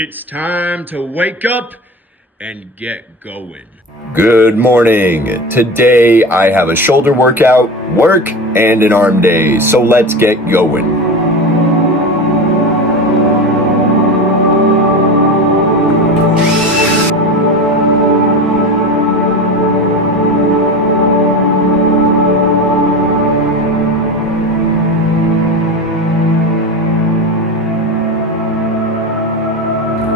It's time to wake up and get going. Good morning. Today I have a shoulder workout, work, and an arm day. So let's get going.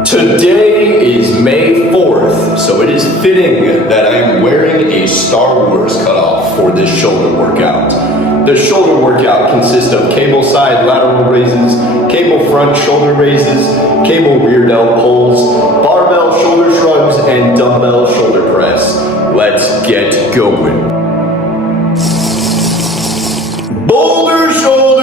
Today is May 4th, so it is fitting that I am wearing a Star Wars cutoff for this shoulder workout. The shoulder workout consists of cable side lateral raises, cable front shoulder raises, cable rear delt pulls, barbell shoulder shrugs, and dumbbell shoulder press. Let's get going. Boulder shoulders!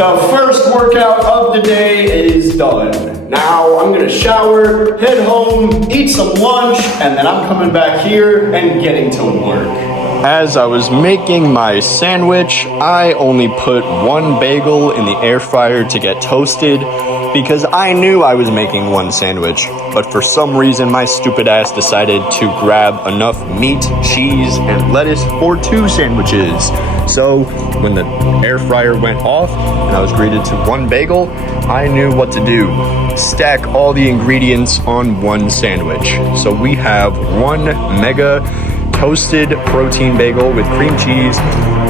The first workout of the day is done. Now I'm gonna shower, head home, eat some lunch, and then I'm coming back here and getting to work. As I was making my sandwich, I only put one bagel in the air fryer to get toasted because I knew I was making one sandwich, but for some reason my stupid ass decided to grab enough meat, cheese, and lettuce for 2 sandwiches. So when the air fryer went off and I was greeted to one bagel, I knew what to do. Stack all the ingredients on one sandwich. So we have one mega toasted protein bagel with cream cheese,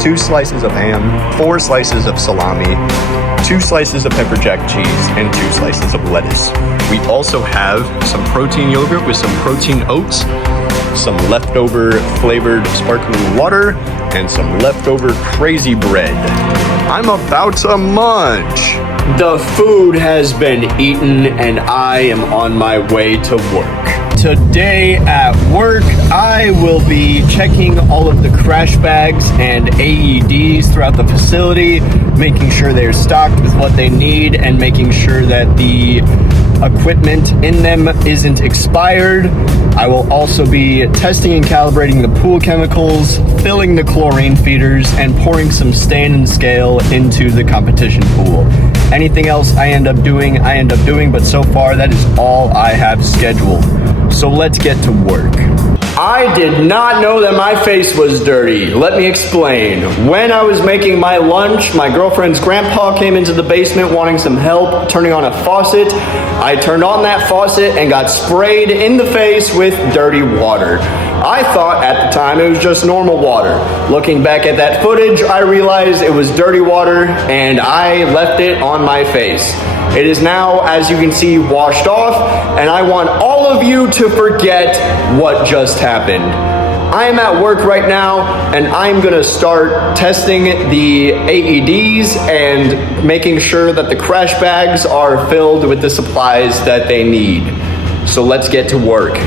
2 slices of ham, 4 slices of salami, 2 slices of pepper jack cheese, and 2 slices of lettuce. We also have some protein yogurt with some protein oats, some leftover flavored sparkling water, and some leftover crazy bread. I'm about to munch. The food has been eaten and I am on my way to work. Today at work, I will be checking all of the crash bags and AEDs throughout the facility, making sure they're stocked with what they need and making sure that the equipment in them isn't expired. I will also be testing and calibrating the pool chemicals, filling the chlorine feeders, and pouring some stain and scale into the competition pool. Anything else I end up doing, but so far that is all I have scheduled. So let's get to work. I did not know that my face was dirty. Let me explain. When I was making my lunch, my girlfriend's grandpa came into the basement wanting some help turning on a faucet. I turned on that faucet and got sprayed in the face with dirty water. I thought at the time it was just normal water. Looking back at that footage, I realized it was dirty water and I left it on my face. It is now, as you can see, washed off, and I want all of you to forget what just happened. I am at work right now, and I'm gonna start testing the AEDs and making sure that the crash bags are filled with the supplies that they need. So let's get to work.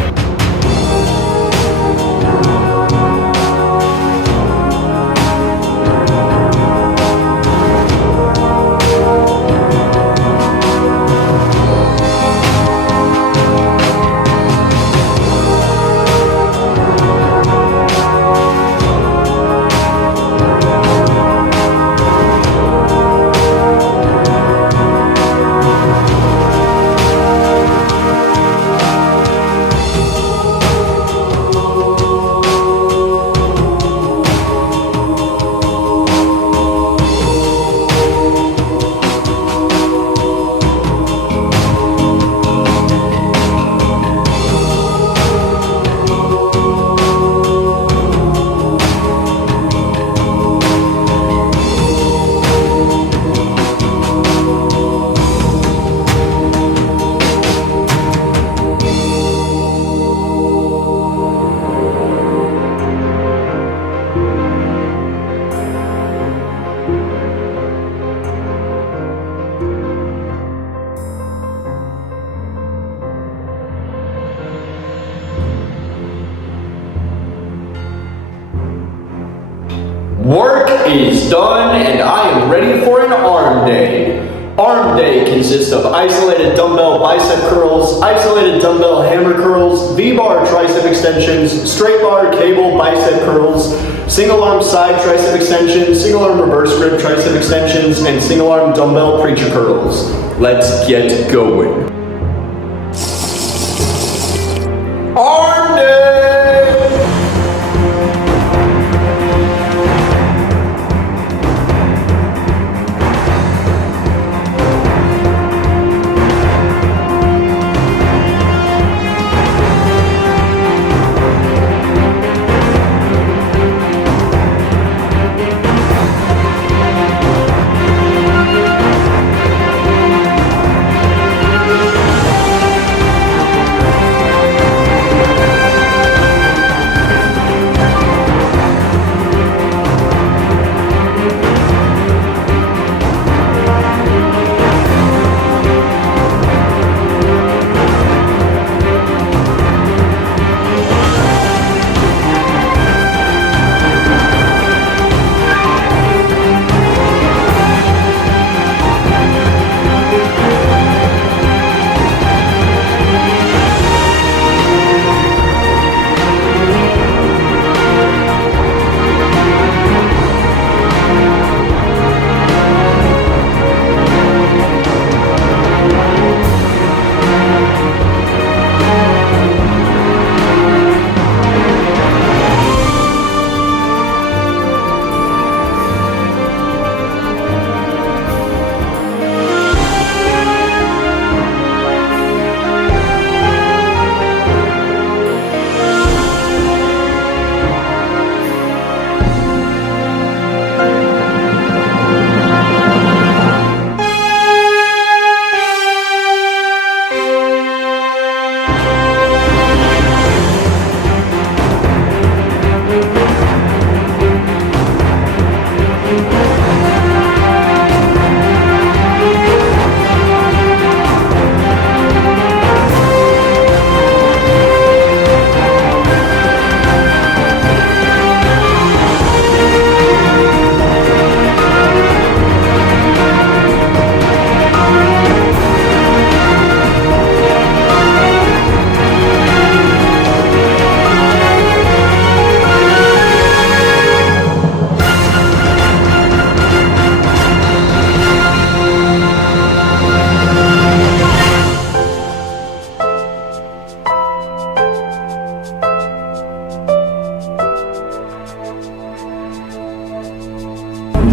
Work is done and I am ready for an arm day. Arm day consists of isolated dumbbell bicep curls, isolated dumbbell hammer curls, V-bar tricep extensions, straight bar cable bicep curls, single arm side tricep extensions, single arm reverse grip tricep extensions, and single arm dumbbell preacher curls. Let's get going. Arm day!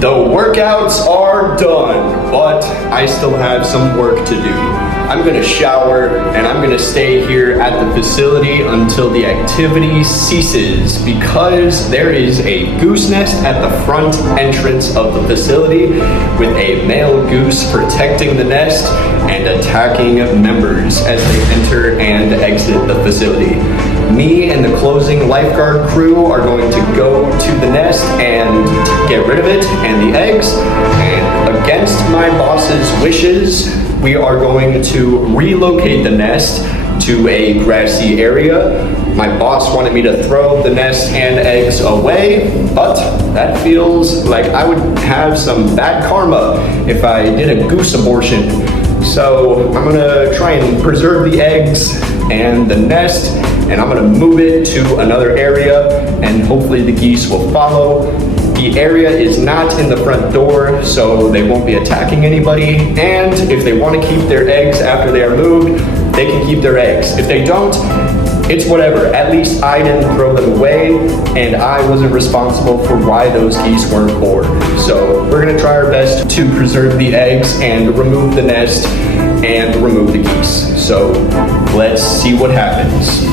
The workouts are done, but I still have some work to do. I'm gonna shower and I'm gonna stay here at the facility until the activity ceases because there is a goose nest at the front entrance of the facility with a male goose protecting the nest and attacking members as they enter and exit the facility. Me and the closing lifeguard crew are going to go to the nest and get rid of it and the eggs. And against my boss's wishes, we are going to relocate the nest to a grassy area. My boss wanted me to throw the nest and eggs away, but that feels like I would have some bad karma if I did a goose abortion. So I'm gonna try and preserve the eggs and the nest, and I'm gonna move it to another area, and hopefully the geese will follow. The area is not in the front door, so they won't be attacking anybody, and if they want to keep their eggs after they are moved, they can keep their eggs. If they don't, it's whatever. At least I didn't throw them away, and I wasn't responsible for why those geese weren't born. So we're gonna try our best to preserve the eggs and remove the nest and remove the geese. So let's see what happens.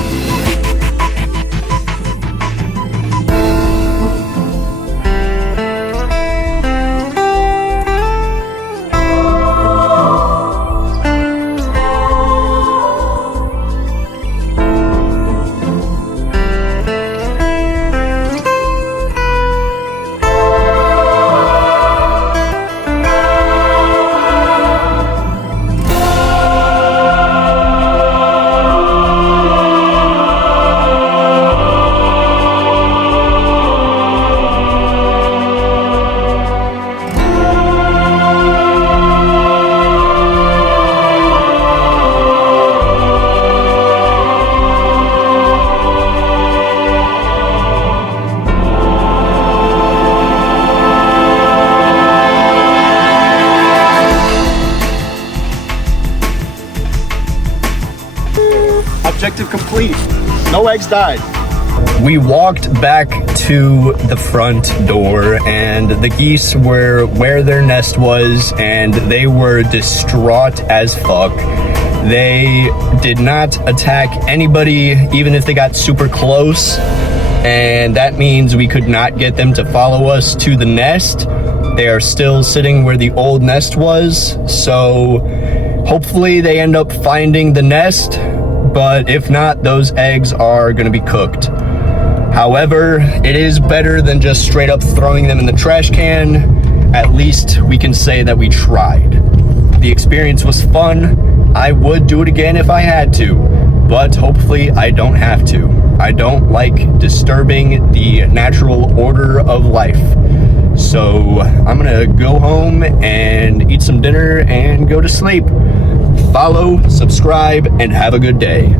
Objective complete. No eggs died. We walked back to the front door, and the geese were where their nest was, and they were distraught as fuck. They did not attack anybody, even if they got super close, and that means we could not get them to follow us to the nest. They are still sitting where the old nest was, so hopefully they end up finding the nest. But if not, those eggs are gonna be cooked. However, it is better than just straight up throwing them in the trash can. At least we can say that we tried. The experience was fun. I would do it again if I had to, but hopefully I don't have to. I don't like disturbing the natural order of life. So I'm gonna go home and eat some dinner and go to sleep. Follow, subscribe, and have a good day.